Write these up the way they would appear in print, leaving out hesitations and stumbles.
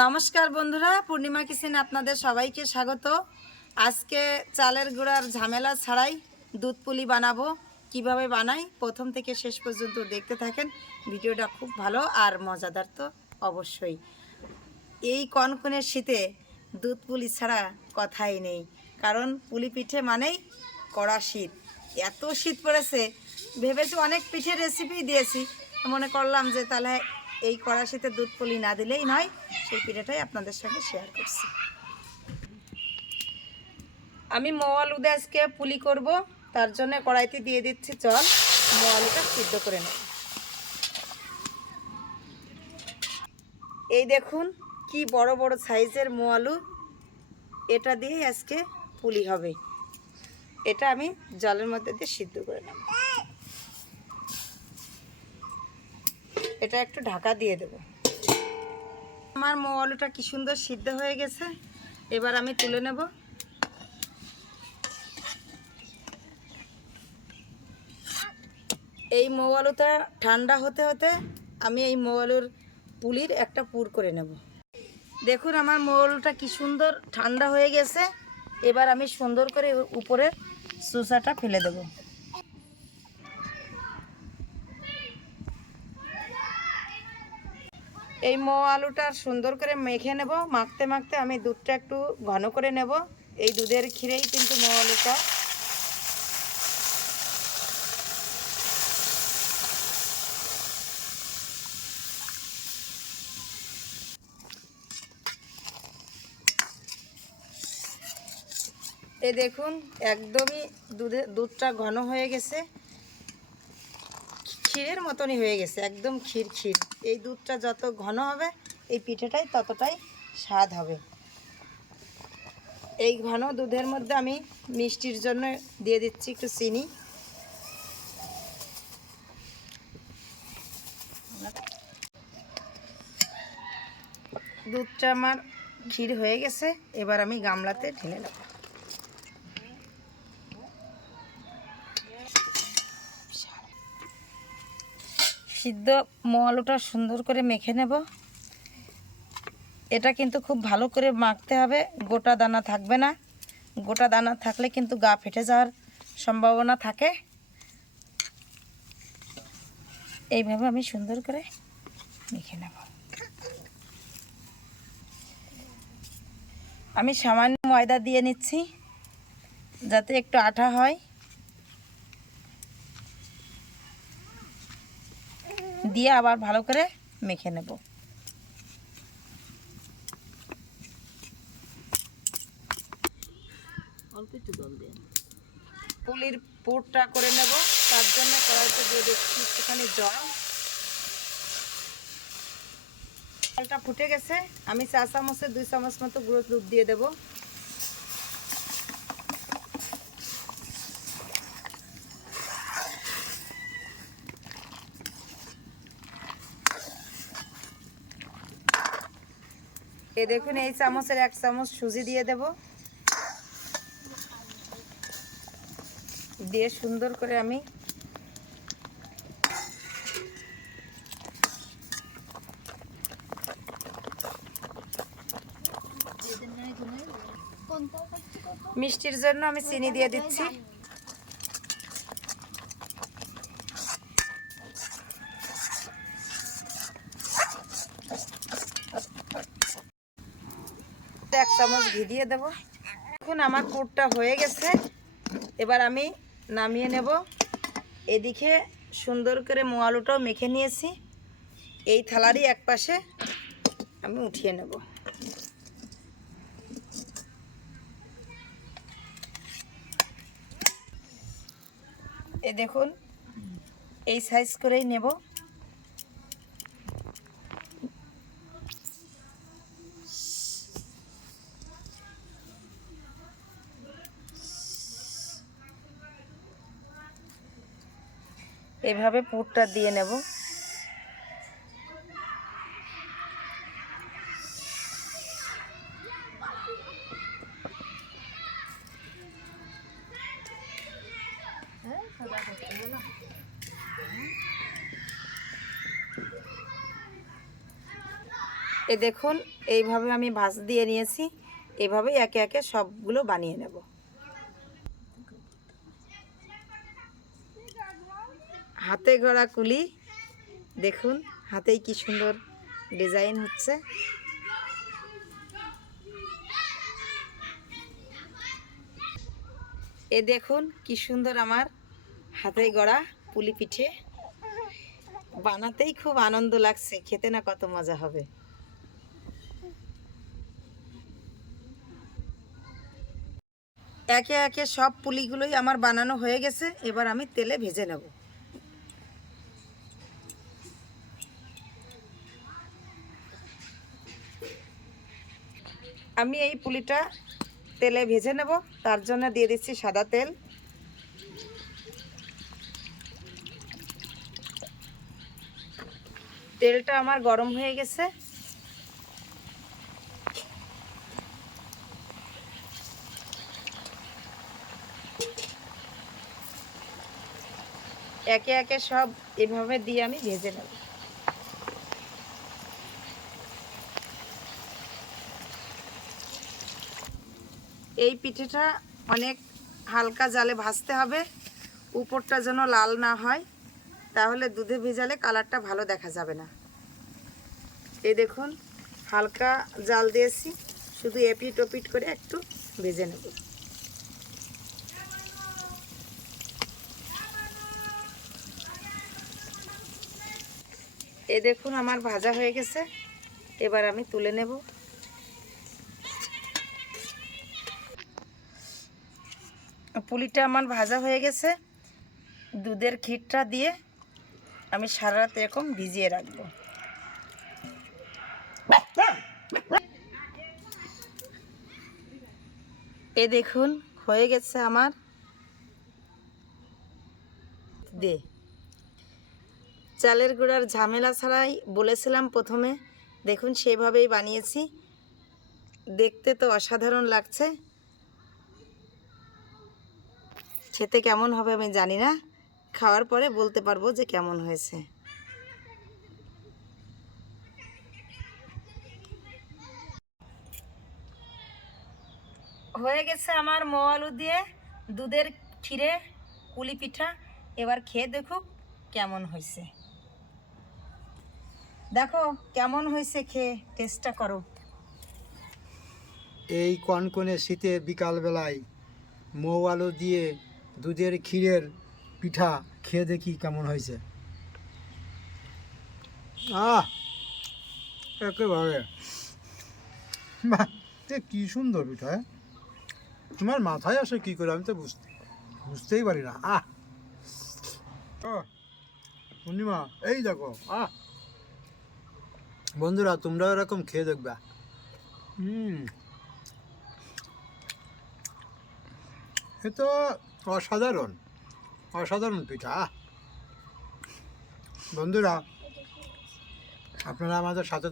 নমস্কার বন্ধুরা, পূর্ণিমা কিচেনে আপনাদের সবাইকে স্বাগত। আজকে চালের গুঁড়ার ঝামেলা ছাড়াই দুধ পুলি বানাবো। কিভাবে বানাই প্রথম থেকে শেষ পর্যন্ত দেখতে থাকেন। ভিডিওটা খুব ভালো আর মজাদার তো অবশ্যই। এই কনকনের শীতে দুধ পুলি ছাড়া কথাই নেই, কারণ পুলি পিঠে মানেই কড়া শীত। এত শীত পড়েছে, ভেবেছি অনেক পিঠের রেসিপি দিয়েছি, মনে করলাম যে তাহলে এই কড়া শীতে দুধ পুলি না দিলেই নয়, সেই পিঠেটাই আপনাদের সঙ্গে শেয়ার করছি। আমি মোয়ালুদে আজকে পুলি করব, তার জন্য কড়াইতে দিয়ে দিচ্ছি জল। মোয়ালুটা সিদ্ধ করে নেব। এই দেখুন কি বড় বড় সাইজের মোয়ালু, এটা দিয়ে আজকে পুলি হবে। এটা আমি জলের মধ্যে দিয়ে সিদ্ধ করে নেব। এটা একটু ঢাকা দিয়ে দেব। আমার মোয়ালুটা কি সুন্দর সিদ্ধ হয়ে গেছে, এবার আমি তুলে নেব। এই মোয়ালুটা ঠান্ডা হতে হতে আমি এই মোয়ালুর পুলির একটা পুর করে নেব। দেখুন আমার মোয়ালুটা কি সুন্দর ঠান্ডা হয়ে গেছে। এবার আমি সুন্দর করে উপরের চোষাটা ফেলে দেব। এই মোয়ালুটা সুন্দর করে মেখে নেব। মাখতে মাখতে আমি দুধটা একটু ঘন করে নেব। এই দুধের ক্ষীরেই কিন্তু মোয়ালুটা। এই দেখুন একদমই দুধটা ঘন হয়ে গেছে, ক্ষীরের মতনই হয়ে গেছে, একদম ক্ষীর ক্ষীর। এই দুধটা যত ঘন হবে এই পিঠেটাই ততটাই স্বাদ হবে। এই ঘন দুধের মধ্যে আমি মিষ্টির জন্য দিয়ে দিচ্ছি একটু চিনি। দুধটা আমার ক্ষীর হয়ে গেছে, এবার আমি গামলাতে ঢেলে নেব। সিদ্ধ মোয়ালুটা সুন্দর করে মেখে নেব। এটা কিন্তু খুব ভালো করে মাখতে হবে, গোটা দানা থাকবে না। গোটা দানা থাকলে কিন্তু গা ফেটে যাওয়ার সম্ভাবনা থাকে। এইভাবে আমি সুন্দর করে মেখে নেব। আমি সামান্য ময়দা দিয়ে নিচ্ছি যাতে একটু আঠা হয়। দিয়ে আবার ভালো করে মেখে নেব। অল্প একটু জল দিয়ে পুলির পুরটা করে নেব। তার জন্য কড়াইতে দিয়ে দিচ্ছি একটুখানি জল। জলটা ফুটে গেছে, আমি 4 চামচে 2 চামচ মতো গুঁড়ো দুধ দিয়ে দেব। এই দেখুন এই চামচের 1 চামচ সুজি দিয়ে দেব। দিয়ে সুন্দর করে আমি মিষ্টির জন্য আমি চিনি দিয়ে দিচ্ছি। এক চামচ ঘি দিয়ে দেব। এখন আমার পুরটা হয়ে গেছে, এবার আমি নামিয়ে নেব। এদিকে সুন্দর করে মোয়ালুটাও মেখে নিয়েছি, এই থালারই এক পাশে আমি উঠিয়ে নেব। এই দেখুন এই সাইজ করেই নেব। এভাবে পুরটা দিয়ে নেব। এ দেখুন এইভাবে আমি ভাঁজ দিয়ে নিয়েছি, এভাবেই একে একে সবগুলো বানিয়ে নেব। হাতে গড়া কুলি, দেখুন হাতেই কি সুন্দর ডিজাইন হচ্ছে। এ দেখুন কি সুন্দর আমার হাতে গড়া পুলি পিঠে, বানাতেই খুব আনন্দ লাগছে, খেতে না কত মজা হবে। একে একে সব পুলিগুলোই আমার বানানো হয়ে গেছে, এবার আমি তেলে ভেজে নেব। আমি এই পুলিটা তেলে ভেজে নেব, তার জন্য দিয়ে দিচ্ছি সাদা তেল। তেলটা আমার গরম হয়ে গেছে, একে একে সব এভাবে দিয়ে আমি ভেজে নেব। এই পিঠেটা অনেক হালকা জালে ভাজতে হবে, উপরটা যেন লাল না হয়, তাহলে দুধে ভেজালে কালারটা ভালো দেখা যাবে না। এই দেখুন হালকা জাল দিয়েছি, শুধু এপিট ওপিট করে একটু ভেজে নেব। এই দেখুন আমার ভাজা হয়ে গেছে, এবার আমি তুলে নেব। পুলিটা আমার ভাজা হয়ে গেছে, দুধের ক্ষীরটা দিয়ে আমি সারা রাত এরকম ভিজিয়ে রাখবো। এ দেখুন হয়ে গেছে আমার দে চালের গুঁড়ার ঝামেলা ছাড়াই বলেছিলাম প্রথমে, দেখুন সেভাবেই বানিয়েছি, দেখতে তো অসাধারণ লাগছে, খেতে কেমন হবে আমি জানি না, খাওয়ার পরে বলতে পারবো যে কেমন হয়েছে। হয়ে গেছে আমার মোয়ালু দিয়ে দুধের ক্ষীরে পুলি পিঠা, এবার খেয়ে দেখুক কেমন হয়েছে। দেখো কেমন হয়েছে, খেয়ে টেস্টটা করো। এই কনকনে শীতে বিকালবেলায় মৌ আলু দিয়ে দুধের ক্ষীরের পিঠা খেয়ে দেখি কেমন হয়েছে। আহ, একেবারে বাহ, এ কি সুন্দর পিঠা! তোমার মাথায় আসে কি করে, আমি তো বুঝতেই পারি না। পূর্ণিমা, এই দেখো, বন্ধুরা তোমরা এরকম খেয়ে দেখবা। এ তো অসাধারণ অসাধারণ পিঠা। বন্ধুরা আপনারা আমাদের সাথে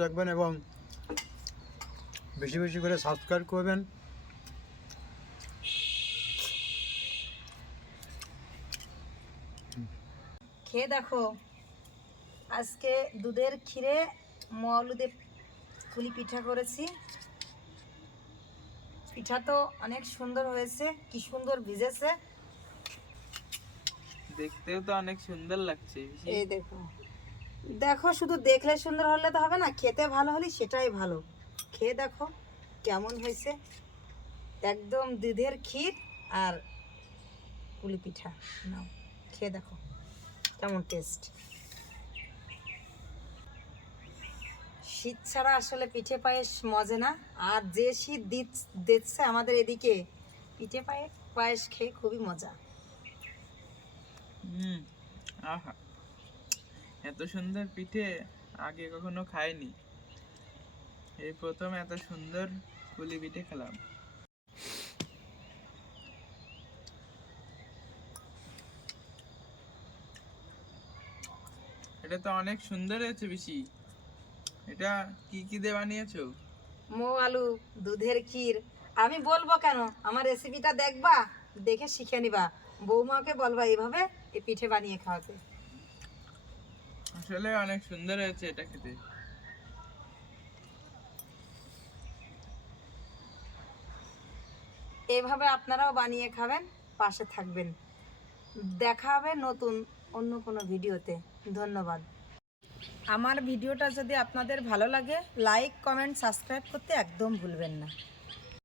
থাকবেন এবং বেশি বেশি করে সাবস্ক্রাইব করবেন। খেয়ে দেখো, আজকে দুধের ক্ষীরে মোয়ালু দিয়ে পুলি পিঠা করেছি, পিঠা তো অনেক সুন্দর হয়েছে, কি সুন্দর ভিজেছে, দেখতেও তো অনেক সুন্দর লাগছে। এই দেখো, দেখো শুধু দেখলে সুন্দর হলে তো হবে না, খেতে ভালো হলে সেটাই ভালো। খেয়ে দেখো কেমন হয়েছে, একদম দুধের ক্ষীর আর পুলি পিঠা, নাও খেয়ে দেখো কেমন টেস্ট। শীত ছাড়া আসলে পিঠে পায়েস মজে না, আর যে শীত দিচ্ছে আমাদের এদিকে, পিঠে পায়েস খেয়ে খুবই মজা। আহা, এত সুন্দর পিঠে আগে কখনো খাইনি, এই প্রথম এত সুন্দর পুলি পিঠে খেলাম। এটা তো অনেক সুন্দর হয়েছে বেশি। এটা কি কি দিয়ে বানিয়েছো? মৌ আলু, দুধের ক্ষীর। আমি বলবো কেন, আমার রেসিপিটা দেখবা, দেখে শিখে নিবা, বৌমাকে বলবা এইভাবে এই পিঠে বানিয়ে খাওয়াতে। আসলে অনেক সুন্দর হয়েছে এটা খেতে। এভাবে আপনারাও বানিয়ে খাবেন, পাশে থাকবেন। দেখা হবে নতুন অন্য কোনো ভিডিওতে। ধন্যবাদ। আমার ভিডিওটা যদি আপনাদের ভালো লাগে, লাইক, কমেন্ট, সাবস্ক্রাইব করতে একদম ভুলবেন না।